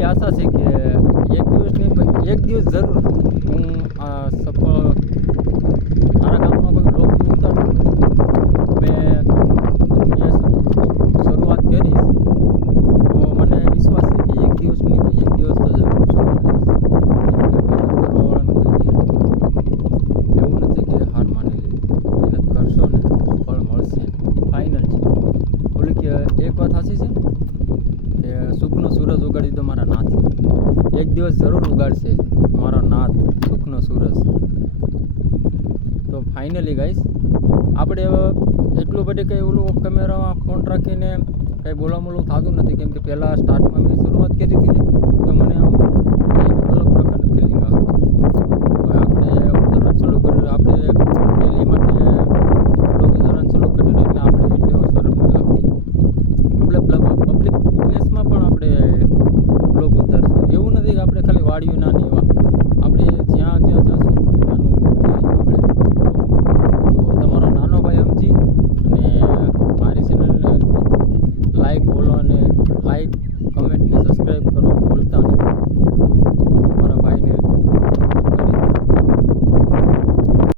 એવી આશા છે કે એક દિવસ જરૂર હું આ સફળ મારા ગામમાં કોઈ બ્લોગ ઉતારતો નથી. મેં જે શરૂઆત કરીશ તો મને વિશ્વાસ છે કે એક દિવસ તો જરૂર સફળ થઈશ. એવું નથી કે હાર માની લેવી, મહેનત કરશો ને તો ફળ મળશે, એ ફાઇનલ છે. બોલે કે એક વાત સાચી છે ને કે સુખનો સૂરજ ઉગાડી દો મારા નાથ, એક દિવસ જરૂર ઉગાડશે મારો નાથ સુખનો સૂરજ. તો ફાઇનલી ગાઈસ આપણે એટલું બધું કંઈ ઓલું કેમેરામાં ફોન રાખીને કંઈ બોલામોલું થતું નથી, કેમ કે પહેલાં સ્ટાર્ટમાં મેં શરૂઆત કરી હતી ને તો મને આમ અલગ પ્રકારની ફિલિંગ આવતી. હવે આપણે ઉતારવાનું ચાલુ કર્યું, આપણે ડેલી માટે બ્લોગ ઉતારવાનું ચાલુ કર્યું એટલે આપણે એટલી શરમ નથી લાગતી. આપણે પબ્લિક પ્લેસમાં પણ આપણે બ્લોગ ઉતારશું. એવું નથી કે આપણે ખાલી વાડીઓના